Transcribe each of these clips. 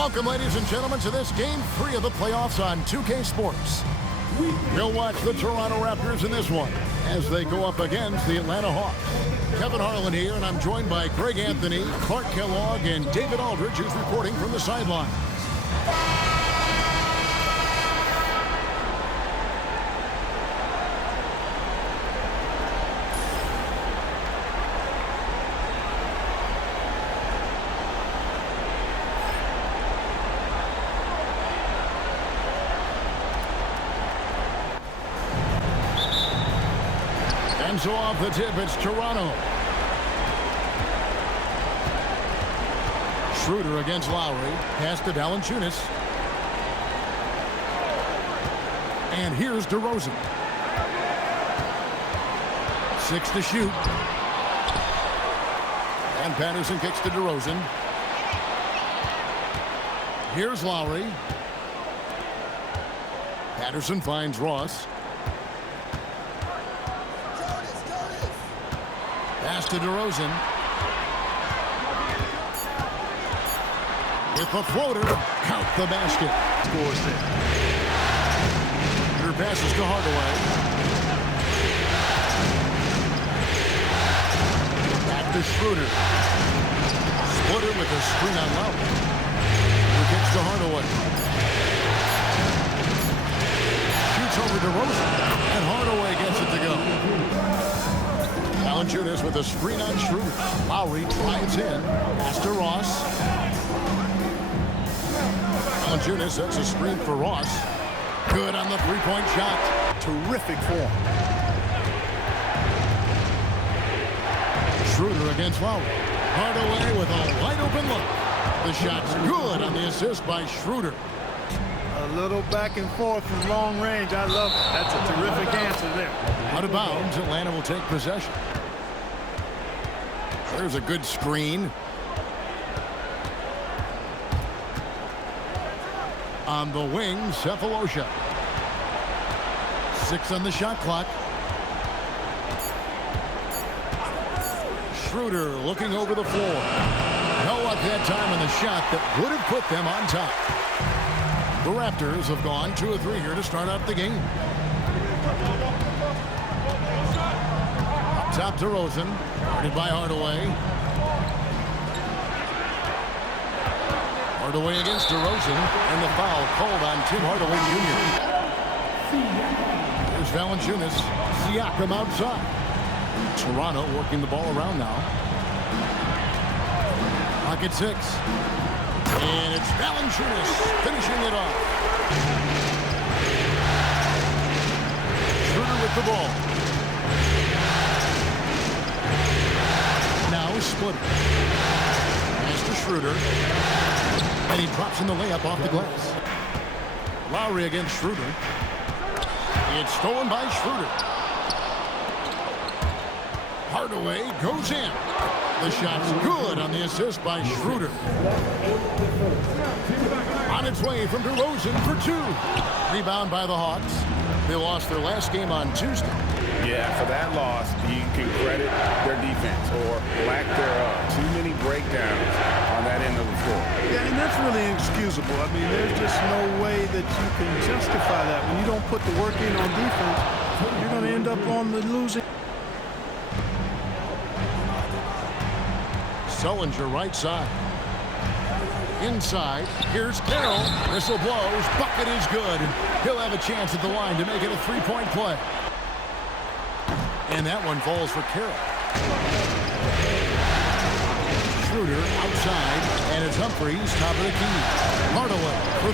Welcome, ladies and gentlemen, to this Game 3 of the playoffs on 2K Sports. We'll watch the Toronto Raptors in this one as they go up against the Atlanta Hawks. Kevin Harlan here, and I'm joined by Greg Anthony, Clark Kellogg, and David Aldridge, who's reporting from the sideline. And so off the tip, it's Toronto. Schroeder against Lowry. Pass to Valanciunas. And here's DeRozan. 6 to shoot. And Patterson kicks to DeRozan. Here's Lowry. Patterson finds Ross. Pass to DeRozan. With the floater, count the basket. Scores there. Your passes to Hardaway. Back to Schroeder. Splitter with a screen on Lowry. Who kicks to Hardaway. Shoots over DeRozan. And Hardaway gets it to go. Valanciunas with a screen on Schroeder. Lowry drives in. Pass to Ross. Valanciunas sets a screen for Ross. Good on the three-point shot. Terrific form. Schroeder against Lowry. Hardaway with a wide-open look. The shot's good on the assist by Schroeder. A little back and forth from long range. I love it. That's a terrific answer there. Out of bounds, Atlanta will take possession. There's a good screen. On the wing, Cephalosha. 6 on the shot clock. Schroeder looking over the floor. No luck that time on the shot that would have put them on top. The Raptors have gone 2 of 3 here to start out the game. Up top to DeRozan. Guarded by Hardaway. Hardaway against DeRozan. And the foul called on Tim Hardaway Jr. Here's Valanciunas. Siakam outside. Toronto working the ball around now. Pocket 6. And it's Valanciunas finishing it off. Schroeder with the ball. Now Splitter. Pass to Schroeder. And he drops in the layup off the glass. Lowry against Schroeder. It's stolen by Schroeder. Hardaway goes in. The shot's good on the assist by Schroeder. On its way from DeRozan for 2. Rebound by the Hawks. They lost their last game on Tuesday. Yeah, for that loss, you can credit their defense or lack thereof. Too many breakdowns on that end of the floor. Yeah, and that's really inexcusable. I mean, there's just no way that you can justify that. When you don't put the work in on defense, you're going to end up on the losing. Sullinger right side. Inside, here's Carroll. Whistle blows, bucket is good. He'll have a chance at the line to make it a 3-point play. And that one falls for Carroll. Schroeder outside, and it's Humphries, top of the key. Hardaway for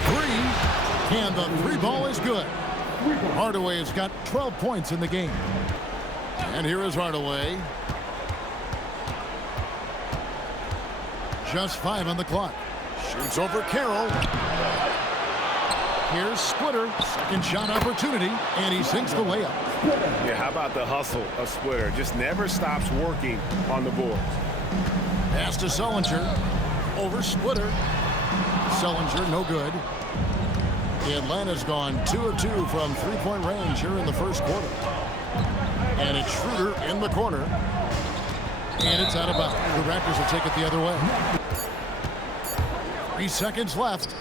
3, and the 3 ball is good. Hardaway has got 12 points in the game. And here is Hardaway. Just 5 on the clock. Shoots over Carroll. Here's Splitter. Second shot opportunity, and he sinks the layup. Yeah, how about the hustle of Splitter? Just never stops working on the boards. Pass to Sullinger. Over Splitter. Sullinger, no good. Atlanta's gone 2 of 2 from 3-point range here in the first quarter. And it's Schroeder in the corner. And it's out of bounds. The Raptors will take it the other way. 3 seconds left,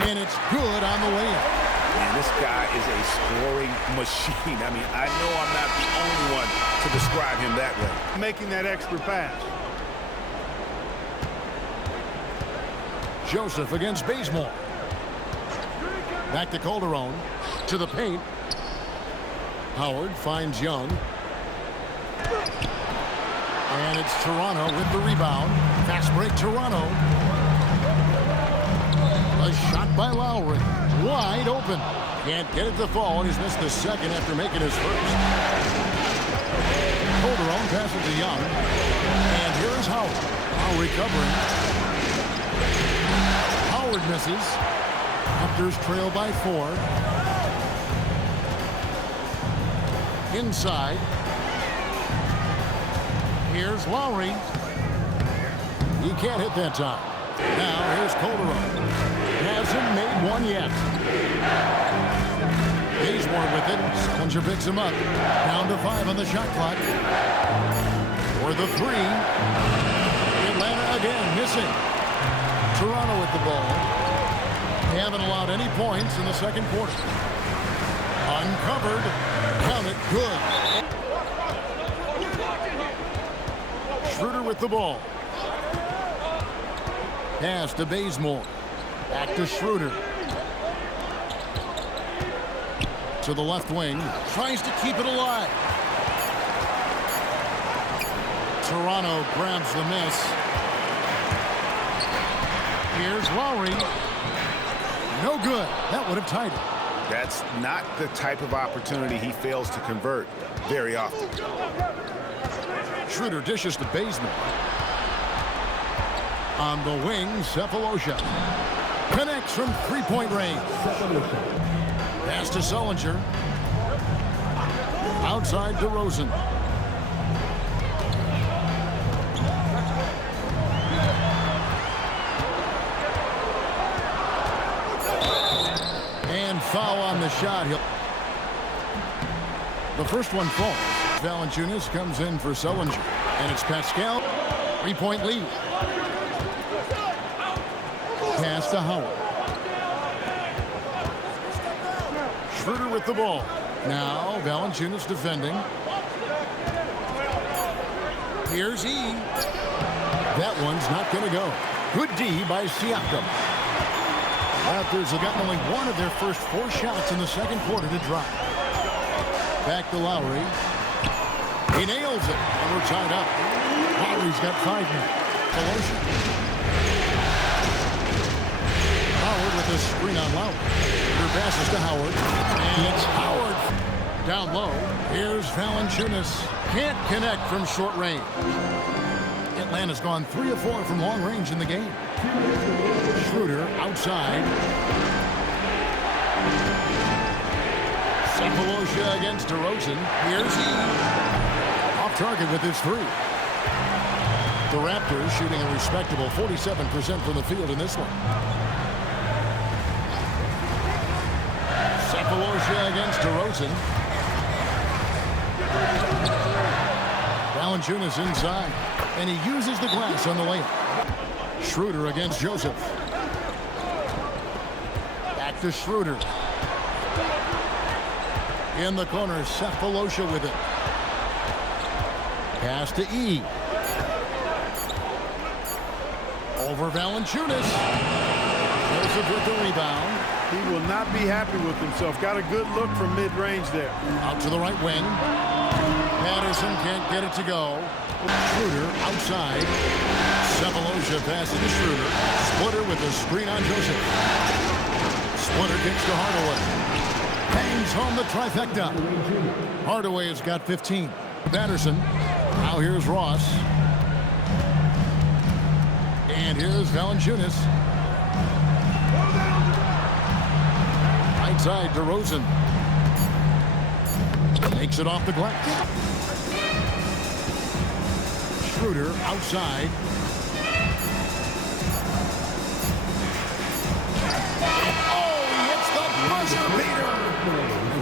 and it's good on the way in. Man, this guy is a scoring machine. I mean, I know I'm not the only one to describe him that way. Making that extra pass. Joseph against Bazemore. Back to Calderon. To the paint. Howard finds Young. And it's Toronto with the rebound. Fast break Toronto. A shot by Lowry. Wide open. Can't get it to fall. He's missed the second after making his first. Calderon passes to Young. And here is Howard. Now recovering. Howard misses. Raptors trail by 4. Inside. Here's Lowry. He can't hit that time. Now here's Calderon. Hasn't made one yet. Bazemore with it. Sullinger picks him up. Down to 5 on the shot clock. For the 3. Atlanta again missing. Toronto with the ball. They haven't allowed any points in the second quarter. Uncovered. Count it. Good. Schroeder with the ball. Pass to Bazemore. Back to Schroeder. To the left wing. Tries to keep it alive. Toronto grabs the miss. Here's Lowry. No good. That would have tied it. That's not the type of opportunity he fails to convert very often. Schroeder dishes to Bazemore. On the wing, Cephalosha. Connects from three-point range. Pass to Sullinger. Outside DeRozan. And foul on the shot. The first one falls. Valanciunas comes in for Sullinger. And it's Pascal. 3-point lead. Pass to Howard. Schroeder with the ball. Now Valanciunas defending. Here's E. That one's not going to go. Good D by Siakam. Raptors have gotten only one of their first 4 shots in the second quarter to drop. Back to Lowry. He nails it. And we're tied up. Lowry's got 5 minutes. Pelosi. Howard with a screen on Lowry. Her passes to Howard. And it's Howard. Down low. Here's Valanciunas. Can't connect from short range. Atlanta's gone 3 of 4 from long range in the game. Schroeder outside. Cephalosha against DeRozan. Here's he. Off target with his 3. The Raptors shooting a respectable 47% from the field in this one. Cephalosha against DeRozan. Valanciunas inside. And he uses the glass on the layup. Schroeder against Joseph. Back to Schroeder. In the corner, Cephalosha with it. Pass to E. Over Valanciunas. Joseph with the rebound. He will not be happy with himself. Got a good look from mid-range there. Out to the right wing. Patterson can't get it to go. Schroeder outside. Cephalosha passes to Schroeder. Splitter with the screen on Joseph. Splitter kicks to Hardaway. Bangs home the trifecta. Hardaway has got 15. Patterson. Now here's Ross. And here's Valanciunas. Right side, DeRozan. Makes it off the glass. Schroeder outside. Oh, he hits the buzzer beater.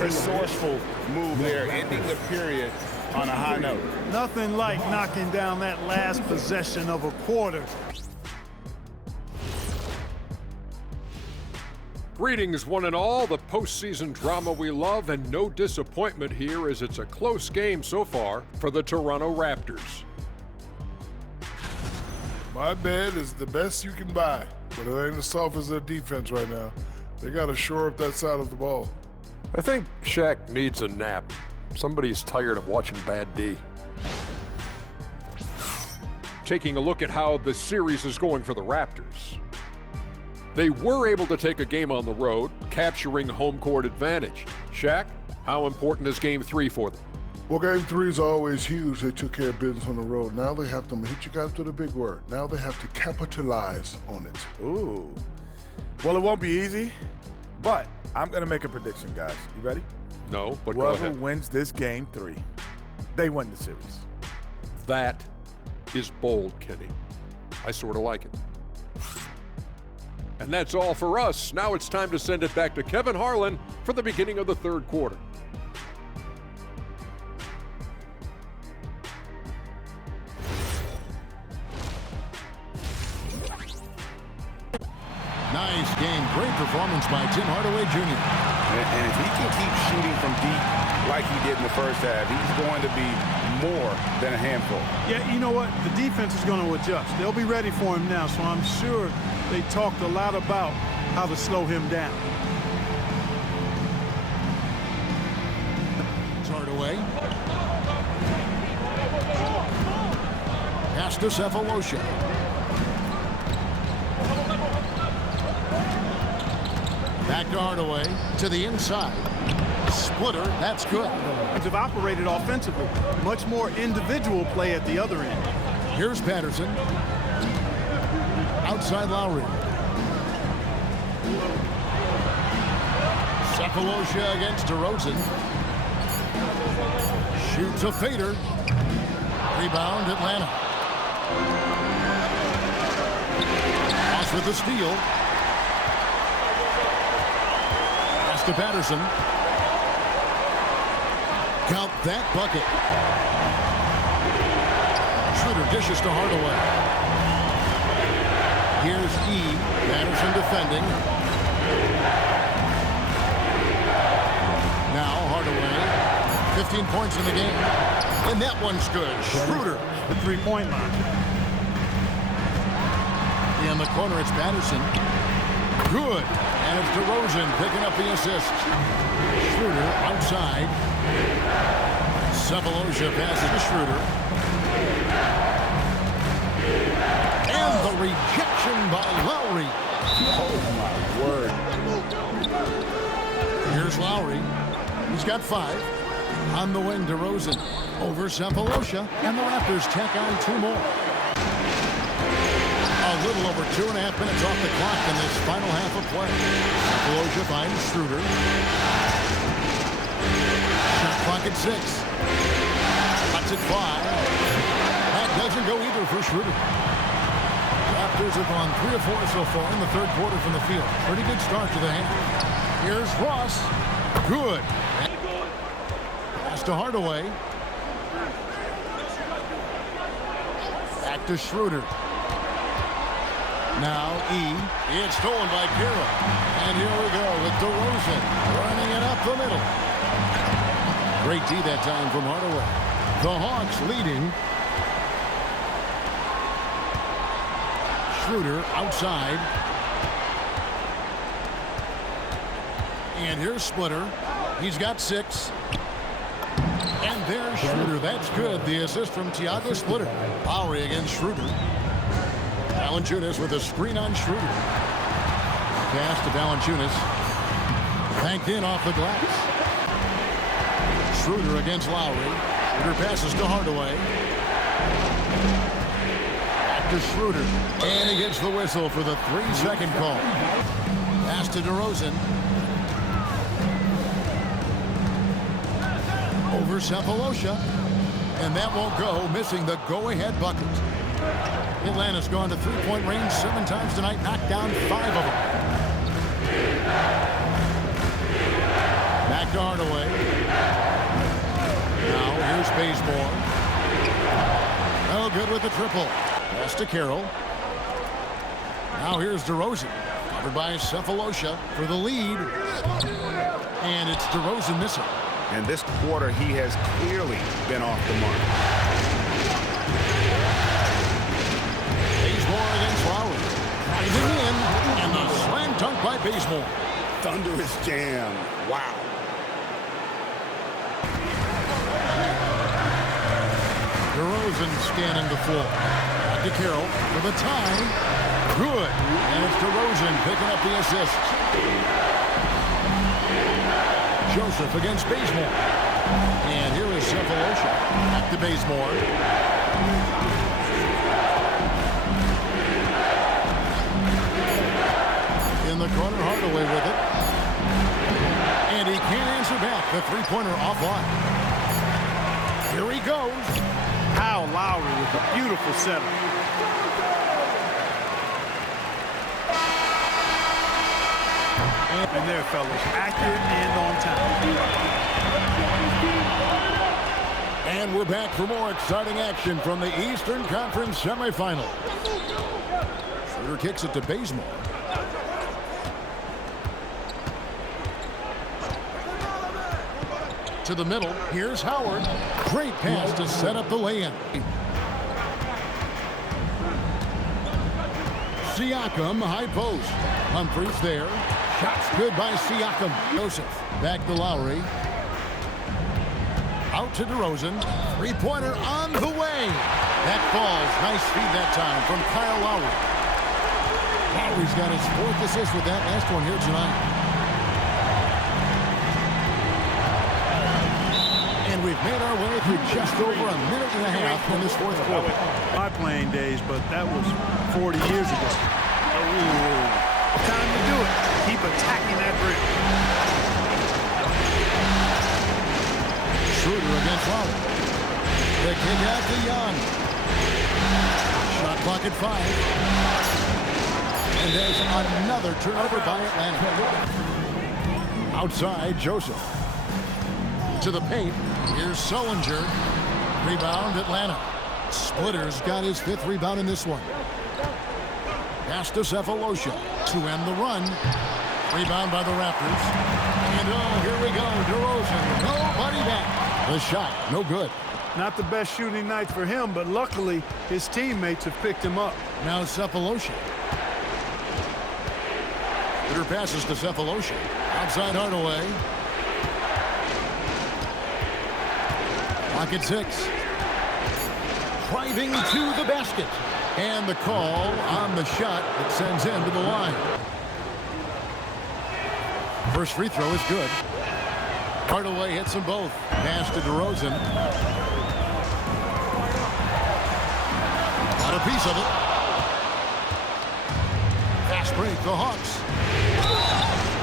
Resourceful move there, ending the period on a high note. Nothing like knocking down that last possession of a quarter. Greetings, one and all. The postseason drama we love, and no disappointment here as it's a close game so far for the Toronto Raptors. My bed is the best you can buy, but it ain't as soft as their defense right now. They got to shore up that side of the ball. I think Shaq needs a nap. Somebody's tired of watching bad D. Taking a look at how the series is going for the Raptors. They were able to take a game on the road, capturing home court advantage. Shaq, how important is Game 3 for them? Well, Game 3 is always huge. They took care of business on the road. Now they have to hit you guys with a big word. Now they have to capitalize on it. Ooh. Well, it won't be easy, but I'm going to make a prediction, guys. You ready? No, but go Whoever ahead. wins this Game 3, they win the series. That is bold, Kenny. I sort of like it. And that's all for us. Now it's time to send it back to Kevin Harlan for the beginning of the third quarter. Nice game. Great performance by Tim Hardaway Jr. And if he can keep shooting from deep like he did in the first half, he's going to be more than a handful. Yeah, you know what? The defense is going to adjust. They'll be ready for him now, so I'm sure they talked a lot about how to slow him down. It's Hardaway. Pass to Cephalosha. Back to Hardaway, to the inside. Splitter, that's good. Have operated offensively. Much more individual play at the other end. Here's Patterson. Outside Lowry. Cephalosha against DeRozan. Shoots a fader. Rebound, Atlanta. Ross with the steal. Pass to Patterson. Count that bucket. Schroeder dishes to Hardaway. Here's E. Patterson defending. Now Hardaway. 15 points in the game. And that one's good. Schroeder. The three-point line. In the corner, it's Patterson. Good. And it's DeRozan picking up the assist. Schroeder outside. Cephalosha passes to Schroeder. And the rejection by Lowry. Oh, my word. Here's Lowry. He's got 5. On the wing, DeRozan over Cephalosha. And the Raptors tack on 2 more. A little over 2.5 minutes off the clock in this final half of play. Cephalosha finds Schroeder. Shot clock at 6. Cuts at 5. That doesn't go either for Schroeder. Raptors have gone 3 of 4 so far in the third quarter from the field. Pretty good start to the hand. Here's Ross. Good. Pass to Hardaway. Back to Schroeder. Now E. It's stolen by Carroll. And here we go with DeRozan running it up the middle. Great D that time from Hardaway. The Hawks leading. Schroeder outside. And here's Splitter. He's got 6. And there's Schroeder. That's good. The assist from Thiago Splitter. Lowry against Schroeder. Valanciunas with a screen on Schroeder. Pass to Valanciunas. Banked in off the glass. Schroeder against Lowry. Schroeder passes to Hardaway. Back to Schroeder. And he gets the whistle for the 3-second call. Pass to DeRozan. Over Cephalosha. And that won't go, missing the go-ahead bucket. Atlanta's gone to three-point range 7 times tonight, knocked down 5 of them. Back to Hardaway. Now here's Bazemore. Oh, good with the triple. Pass to Carroll. Now here's DeRozan. Covered by Cephalosha for the lead. And it's DeRozan missing. And this quarter, he has clearly been off the mark. Bazemore against Lowry. Driving in, and the slam dunk by Bazemore. Thunderous jam. Wow. DeRozan scanning the floor. Back to Carroll for the tie. Good. And it's DeRozan picking up the assist. Joseph against Bazemore. And here is Cephalosha. Back to Bazemore. In the corner, Hardaway with it. And he can't answer back. The three-pointer offline. Here he goes. Kyle Lowry with a beautiful setup. And there, fellas, accurate and on time. And we're back for more exciting action from the Eastern Conference semifinal. Schroeder kicks it to Bazemore. To the middle. Here's Howard. Great pass to set up the lay-in. Siakam, high post. Humphries there. Shots good by Siakam. Joseph back to Lowry. Out to DeRozan. Three-pointer on the way. That falls. Nice feed that time from Kyle Lowry. Lowry's got his fourth assist with that last one here tonight. And we've made our way through just over a minute and a half in this fourth quarter. My playing days, but that was 40 years ago. Ooh. Time to do it. Keep attacking that rim. Schroeder against Lowry. The kick out to Young. Shot clock at 5. And there's another turnover by Atlanta. Outside, Joseph. To the paint. Here's Sullinger. Rebound, Atlanta. Splitter's got his 5th rebound in this one. Pass to Cephalosha to end the run. Rebound by the Raptors. And oh, here we go. DeRozan. Nobody back. The shot, no good. Not the best shooting night for him, but luckily his teammates have picked him up. Now Cephalosha. Peter passes to Cephalosha. Outside Hardaway. Clock at 6. Driving to the basket. And the call on the shot that sends him to the line. First free throw is good. Hardaway hits them both. Pass to DeRozan. Got a piece of it. Fast break, the Hawks.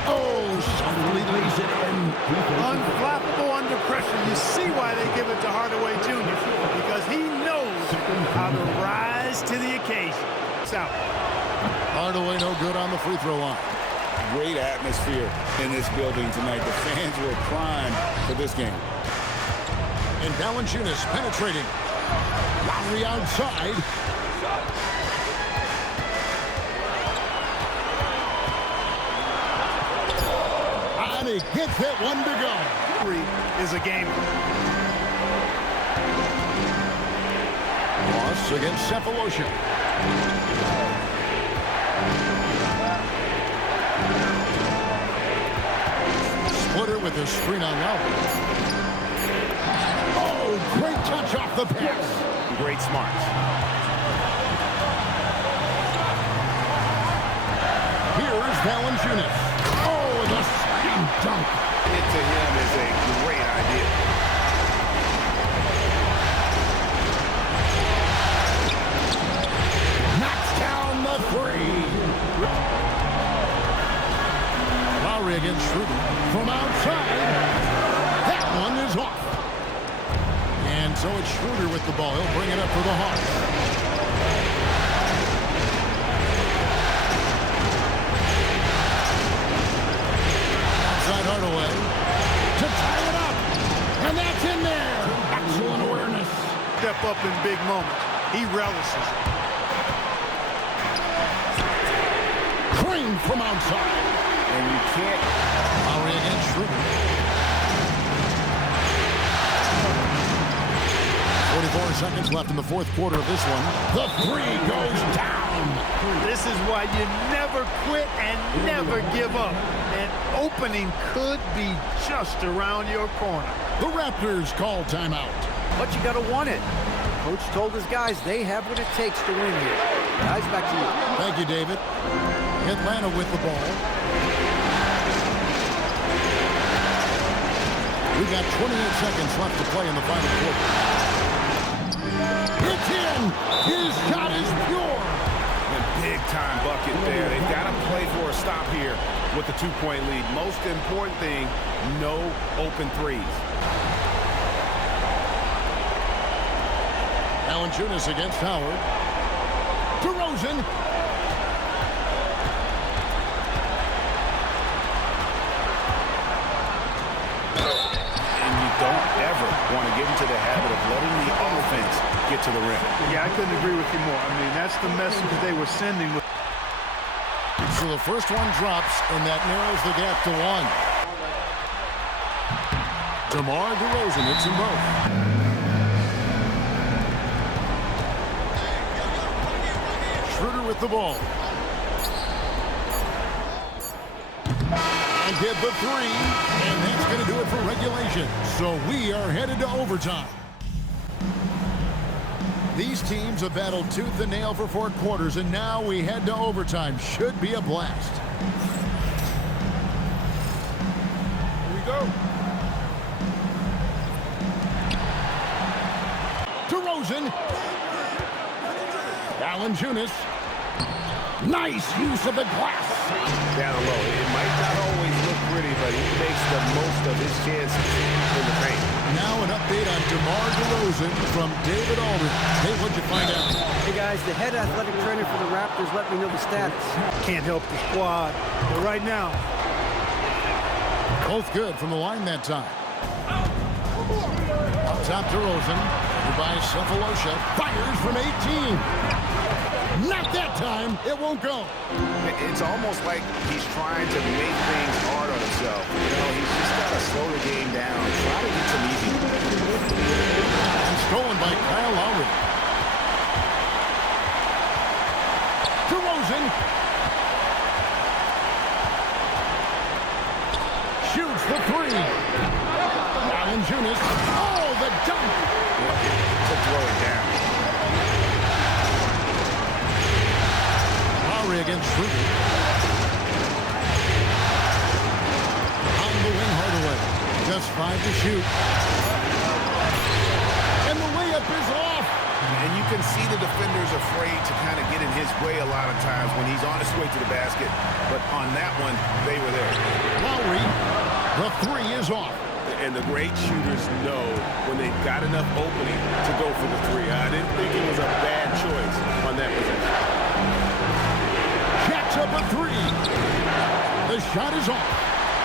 Oh, softly lays it in. Unflappable under pressure. You see why they give it to Hardaway Jr. Because he knows how to rise to the occasion. It's out. Hardaway no good on the free throw line. Great atmosphere in this building tonight. The fans were primed for this game. And Valanciunas penetrating. Lowry outside. And he gets that one to go. Is a gamer. Ross against Cephalosha. Splitter with a screen on Lowry. Oh, great touch off the pass. Great smarts. Here's Valanciunas. Oh, the slam dunk. It to him is a great idea. Knocks down the three. Lowry against Schroeder from outside. That one is off. And so it's Schroeder with the ball. He'll bring it up for the Hawks. Outside Hardaway to tie it up. And that's in there. Excellent awareness. Step up in big moments. He relishes it. Crane from outside. And you can't. Lowry against Schroeder. 44 seconds left in the fourth quarter of this one. The three goes down. This is why you never quit and never give up. An opening could be just around your corner. The Raptors call timeout. But you got to want it. Coach told his guys they have what it takes to win here. Guys, back to you. Thank you, David. Atlanta with the ball. We've got 28 seconds left to play in the final quarter. It's in! His shot is pure! Big-time bucket there. They've got to play for a stop here with the two-point lead. Most important thing, no open threes. Valanciunas against Howard. DeRozan. And you don't ever want to get into the habit of letting the offense get to the rim. Yeah, I couldn't agree with you more. I mean, that's the message they were sending. So the first one drops, and that narrows the gap to one. DeMar DeRozan hits them both. Schroeder with the ball. And get the three, and that's going to do it for regulation. So we are headed to overtime. These teams have battled tooth and nail for 4 quarters, and now we head to overtime. Should be a blast. Here we go. DeRozan. Valanciunas. Nice use of the glass. Down low. It might not always look pretty, but he makes the most of his chances in the paint. Now an update on DeMar DeRozan from David Aldridge. Hey, what'd you find out? Hey, guys, the head athletic trainer for the Raptors let me know the status. Can't help the squad. But right now, Both good from the line that time. Up top DeRozan. By Cephalosha. Fires from 18. Not that time. It won't go. It's almost like he's trying to make things hard on himself. You know, he's just got to slow the game down. Try to get some easy. And stolen by Kyle Lowry. DeRozan. Shoots the three. Valanciunas. Oh, the dunk. To throw it down. Lowry against Schroeder. On the wing, Hardaway. Just 5 to shoot. And the layup is off. And you can see the defender's afraid to kind of get in his way a lot of times when he's on his way to the basket. But on that one, they were there. Lowry, the three is off. And the great shooters know when they've got enough opening to go for the three. I didn't think it was a bad choice on that possession. Jacks up a three. The shot is off.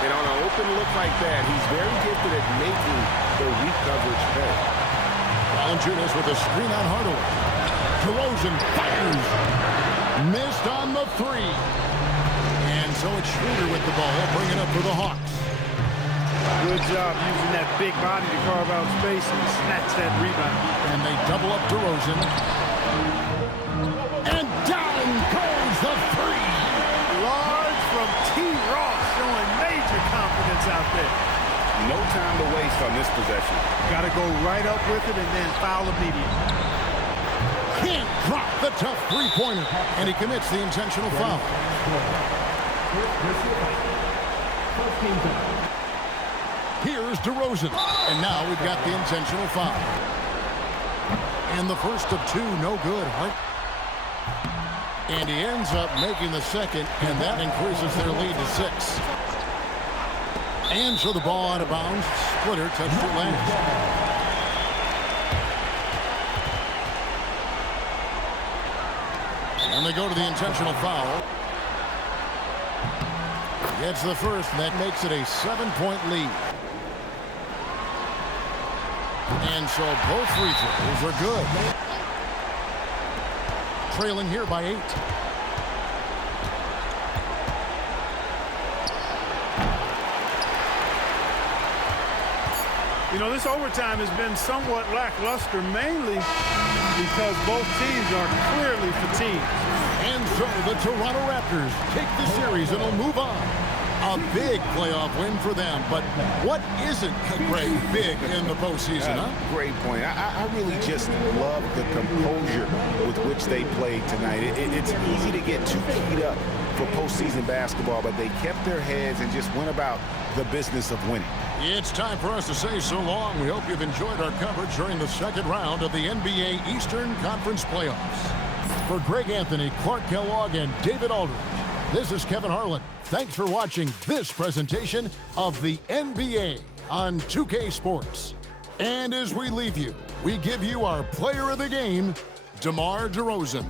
And on an open look like that, he's very gifted at making the weak coverage pay. Valanciunas with a screen on Hardaway. DeRozan fires. Missed on the three. And so it's Schroeder with the ball. He'll bring it up for the Hawks. good job using that big body to carve out space and snatch that rebound. And they double up DeRozan. And down goes the three. Large from T. Ross, showing major confidence out there. No time to waste on this possession. Got to go right up with it and then foul immediately. Can't drop the tough three-pointer. And he commits the intentional foul. Here's DeRozan. And now we've got the intentional foul. And the first of two, no good. And he ends up making the second, and that increases their lead to 6. And so the ball out of bounds. Splitter touched it last. And they go to the intentional foul. Gets the first, and that makes it a 7-point lead. And so both free throws are good. Trailing here by 8. You know, this overtime has been somewhat lackluster, mainly because both teams are clearly fatigued. And so the Toronto Raptors take the series and will move on. A big playoff win for them, but what isn't Greg big in the postseason, huh? Great point. I really just love the composure with which they played tonight. It's easy to get too keyed up for postseason basketball, but they kept their heads and just went about the business of winning. It's time for us to say so long. We hope you've enjoyed our coverage during the second round of the NBA Eastern Conference Playoffs. For Greg Anthony, Clark Kellogg, and David Aldridge, this is Kevin Harlan. Thanks for watching this presentation of the NBA on 2K Sports. And as we leave you, we give you our player of the game, DeMar DeRozan.